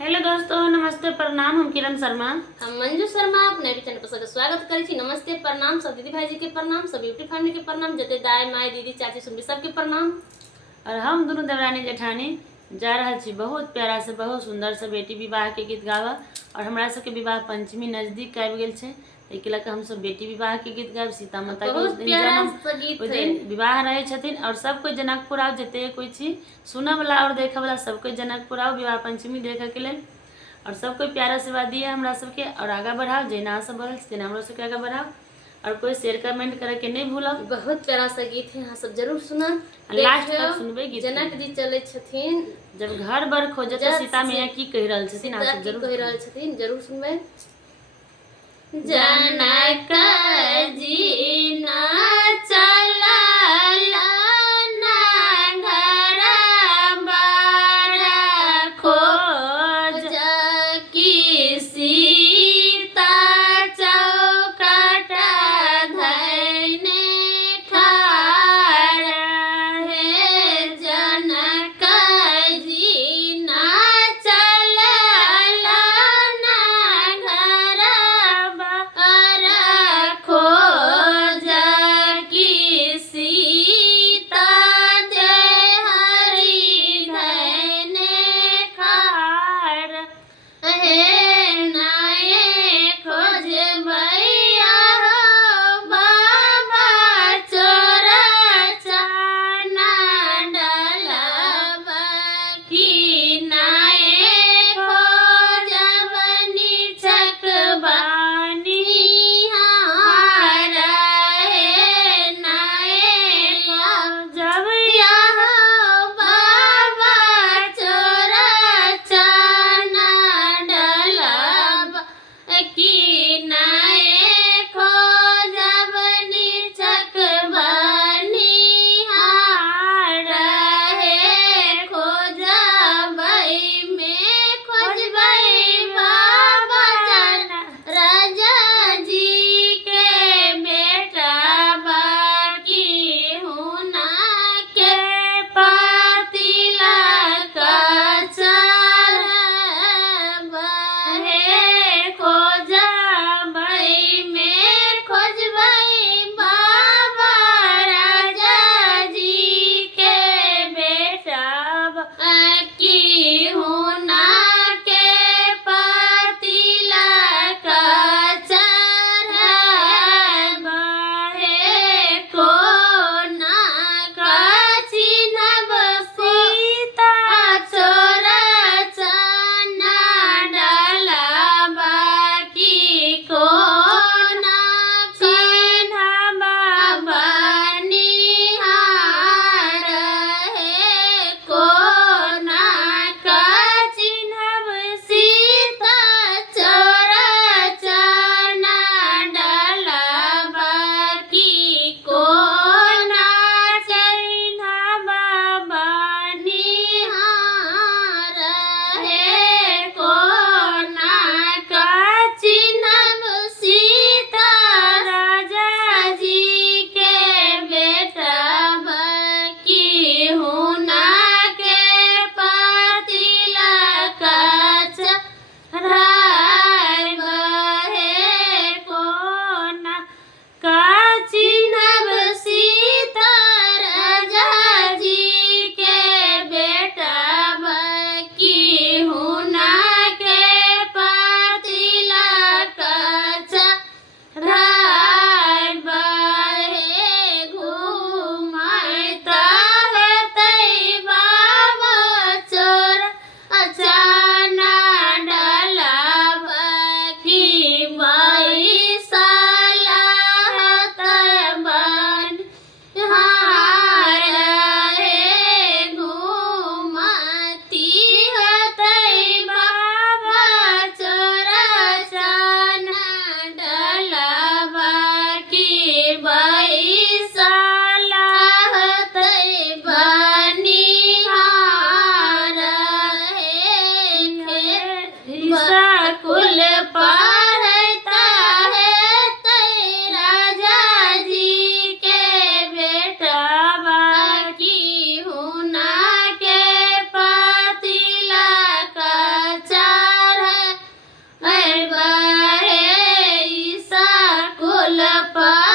Hello दोस्तों, नमस्ते प्रणाम। हम किरण शर्मा, हम मंजू शर्मा अपने चैनल पर सबके स्वागत करै छी। नमस्ते प्रणाम सब दीदी भाई जी के प्रणाम, सब यूट्यूब फैमिली के प्रणाम, जते दाई माई दीदी चाची सुनबी सबके प्रणाम। और हम दोनों देवरानी जेठानी जा रहा छी बहुत प्यारा से बहुत सुंदर से बेटी विवाह के गीत गावा। और हमरा सबके विवाह पंचमी नजदीक आबि गेल छै, ताहि लऽ कऽ हम सब बेटी विवाह के गीत गायब। सीता माता के उस दिन जन्म उस दिन विवाह रहे छथिन और सब कोई जनकपुर आओ, जते कोई छी सुनऽ वाला और देखऽ वाला सब कोई जनकपुर आओ विवाह पंचमी देखऽ के लेल। और सब कोई प्यारा सेवा दिए हमरा सबके और आगा बढ़ाओ, जैना सब बढ़ल तेना हमरो सबके आगा बढ़ाओ। और कोई शेयर कमेंट करे के नहीं भूलब। बहुत प्यारा सा गीत है, यहाँ सब जरूर सुना, लास्ट तक सुनबे गीत। जनक जी चले छथिन जब घर बर खोजत सीता मैया की कहि रहल छथिन, अहाँ सब जरूर कहि रहल छथिन, जरूर सुनबे। जनक जी ना चलल हूँ पर